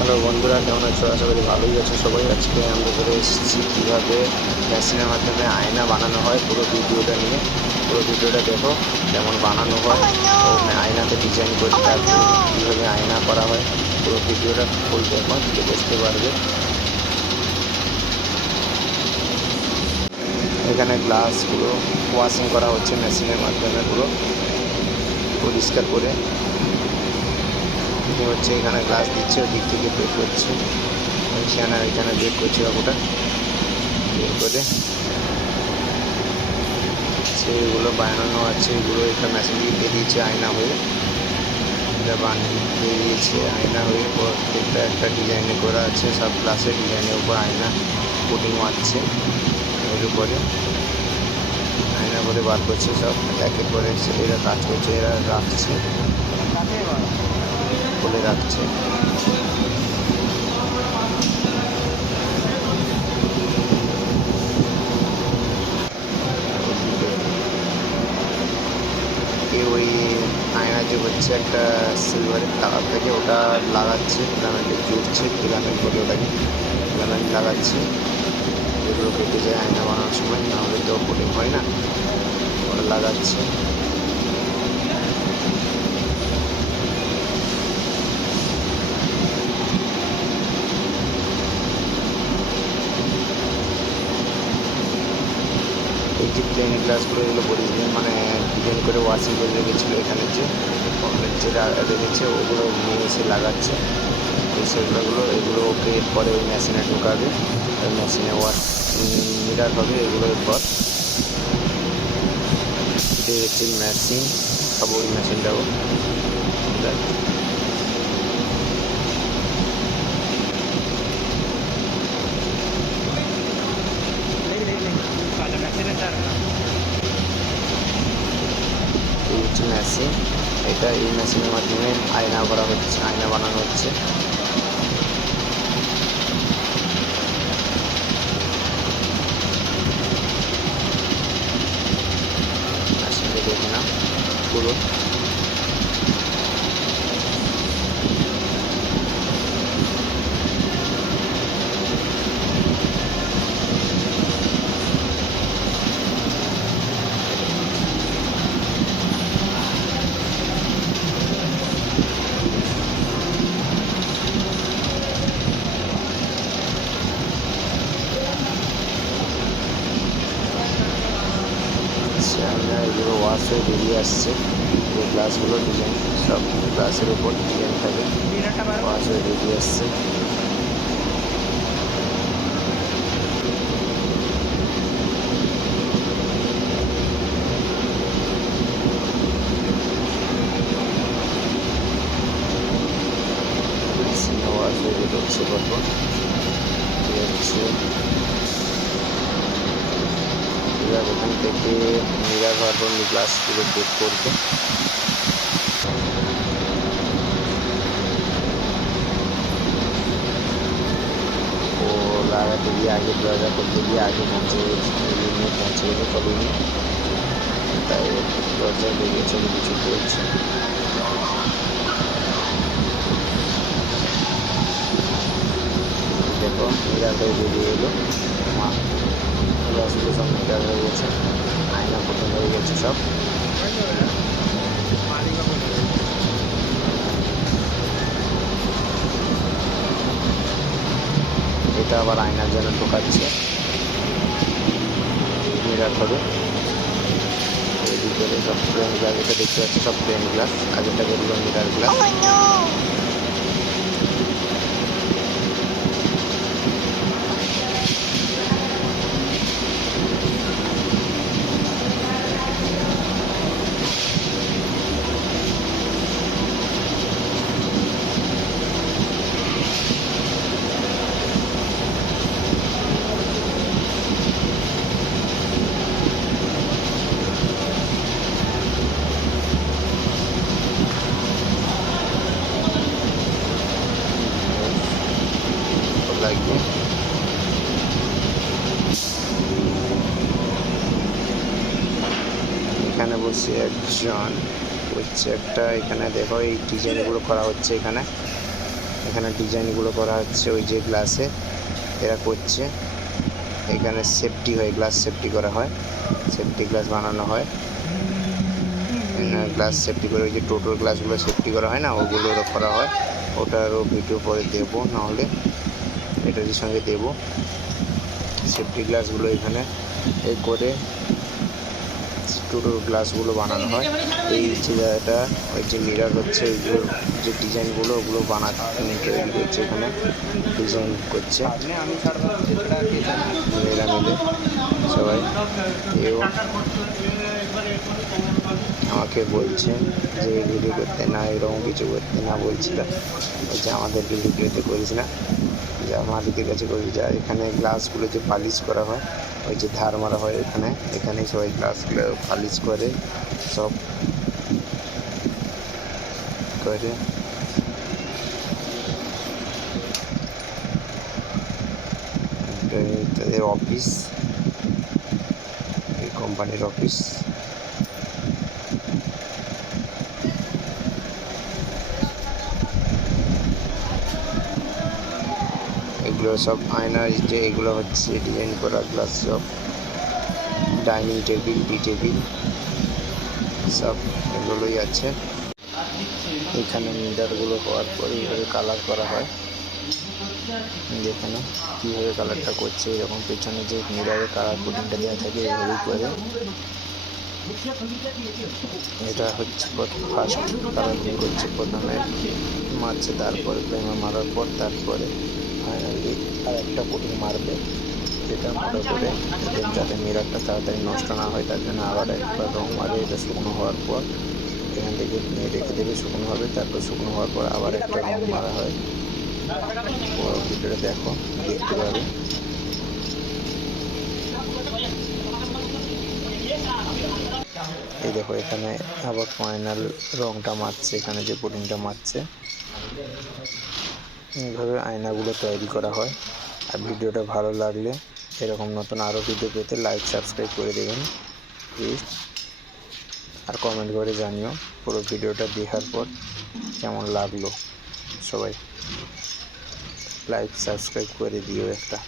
Hello বন্ধুরা কেমন আছো? আশা করি ভালোই আছো সবাই। আজকে আমরা করে এসেছি কীভাবে মেশিনের মাধ্যমে আয়না বানানো হয় পুরো ভিডিওটা নিয়ে। পুরো ভিডিওটা দেখো কেমন বানানো হয় ও আয়নাতে ডিজাইন করে তারপরে কীভাবে আয়না করা হয় পুরো ভিডিওটা ফুল দেখো বুঝতে পারবে। এখানে গ্লাসগুলো ওয়াশিং করা হচ্ছে মেশিনের মাধ্যমে পুরো পরিষ্কার করে। হচ্ছে এখানে গ্লাস দিচ্ছে, ওদিক থেকে বের করছে। এখানে ওইখানে বের করছে বাবুটা। বের করে। সেগুলো বানানো আছে, এগুলো একটা মেশিন দিয়ে বেরিয়েছে আয়না হয়ে। এটা বানিয়ে আয়না হয়ে। প্রত্যেকটা একটা ডিজাইনে করা আছে, সব গ্লাসের ডিজাইনের উপর আয়না কোটিং মারছে। এর উপরে আয়না করে বার করছে সব। এক এক করে ছেলেরা কাজ করছে, এরা রাখছে। খুলে রাখছে। ওই আয়না যে হচ্ছে একটা সিলভারের টাকা থেকে ওটা লাগাচ্ছে ফিলামেন্টে জুড়ছে ফিলামেন্ট বলে ওটাকে ফিলামেন্ট লাগাচ্ছে। যেগুলো কেটে যায় আয়না বানানোর সময় নাহলে তো কোটিং হয় না। ওটা লাগাচ্ছে এই যে প্লেন গ্লাসগুলো এগুলো পরিষ্কার মানে ডিজাইন করে ওয়াশিং করে রেখেছিলো এখানে যে যেটা রেখেছে, ওগুলো নিয়ে এসে লাগাচ্ছে। তো সেগুলোগুলো, এগুলো ওকে এরপরে ওই মেশিনে ঢোকাবে। মেশিনে ওয়াশ মিলার হবে এগুলো এরপর। এটাই হচ্ছে মেশিন, সব ওই মেশিনটাও এই হচ্ছে মেশিন এটা এই মেশিনের মাধ্যমে আয়না করা হচ্ছে, আয়না বানানো হচ্ছে। মেশিনটা দেখে না পুরো আয়না এগুলো ওয়াশ হয়ে বেরিয়ে আসছে। এই গ্লাসগুলো ডিজাইন সব গ্লাসের উপর ডিজাইন থাকে। ওয়াশ হয়ে বেরিয়ে আসছে মেশিনে ওয়াশ হয়ে বেরোচ্ছে পরপর হচ্ছে এবার এখান থেকে মিরার কার্বন গ্লাসগুলো বের করবে। ও লাগাতে গিয়ে আগে দরজা আগে পৌঁছে গেছে নিয়ে পৌঁছে গেছে কলিনি তাই দরজায় বেরিয়েছে কিছু করছে দেখো মিরারটাই বেরিয়ে এলো। মা। গ্লাসগুলো সব মিটার হয়ে গেছে। আয়না প্রথম হয়ে গেছে সব। এটা আবার আয়নার জন্য ঢোকাচ্ছে। মিরার হবে ভিতরে সব প্লেন গ্লাস এটা দেখতে পাচ্ছি, সব প্লেন গ্লাস আগেরটা বেরোলো মিরার গ্লাস লাগবে। এখানে বসে একজন হচ্ছে একটা, এখানে দেখো এই ডিজাইনগুলো করা হচ্ছে এখানে। এখানে ডিজাইনগুলো করা হচ্ছে ওই যে গ্লাসে, এরা করছে। এখানে সেফটি হয়, গ্লাস সেফটি করা হয়। সেফটি গ্লাস বানানো হয়। গ্লাস সেফটি করে ওই যে টোটোর গ্লাসগুলো সেফটি করা হয় না, ওগুলোরও করা হয়। ওটারও ভিডিও পরে দেবো, নাহলে এটারই সঙ্গে দেবো সেফটি গ্লাসগুলো এখানে এ করে টুটোর গ্লাসগুলো বানানো হয়। এই যে জায়গাটা ওই যে মিরার হচ্ছে ওইগুলো যে ডিজাইনগুলো ওগুলো বানাতে তৈরি করছে এখানে ডিজাইন করছে। মেয়েরা মিলে সবাই। আমাকে বলছে যে ভিডিও করতে না, এরকম কিছু করতে না বলছিল। বলছে আমাদেরকে ভিডিওতে করিস না। যে মালিকের কাছে করি যা এখানে গ্লাসগুলো যে পালিশ করা হয়, ওই যে ধার মারা হয় এখানে এখানে সবাই গ্লাসগুলো পালিশ করে, সব করে। তাদের অফিস এই কোম্পানির অফিস সব আয়নার যে এগুলো হচ্ছে ডিজাইন করা গ্লাস সব ডাইনিং টেবিল টি টেবিল সব এগুলোই আছে। এখানে মিটারগুলো হওয়ার পরে এইভাবে কালার করা হয়। যেখানে কীভাবে কালারটা করছে, এরকম পেছনে যে মিরারে কালার কোটিংটা দেওয়া থাকে এইভাবেই করে। এটা হচ্ছে ফার্স্ট কালারিং করছে প্রথমে, মারছে তারপরে প্রেমে মারার পর তারপরে। ফাইনালি আর একটা কোটিং মারবে যেটা মোটা করে যাতে মিরারটা তাড়াতাড়ি নষ্ট না হয় তার জন্য আবার একবার রং মারে এটা শুকনো হওয়ার পর এখান থেকে নিয়ে রেখে দেবে শুকনো হবে তারপর শুকনো হওয়ার পর আবার একটা রং মারা হয়। ভিডিওটা দেখো দেখতে পাবে। এই দেখো এখানে আবার ফাইনাল রংটা মারছে এখানে যে পুডিংটা মারছে। এইভাবে আয়নাগুলো তৈরি করা হয়। আর ভিডিওটা ভালো লাগলে এরকম নতুন আরও ভিডিও পেতে লাইক সাবস্ক্রাইব করে দেবেন। প্লিজ আর কমেন্ট করে জানিও পুরো ভিডিওটা দেখার পর কেমন লাগল সবাই। লাইক সাবস্ক্রাইব করে দিও একটা।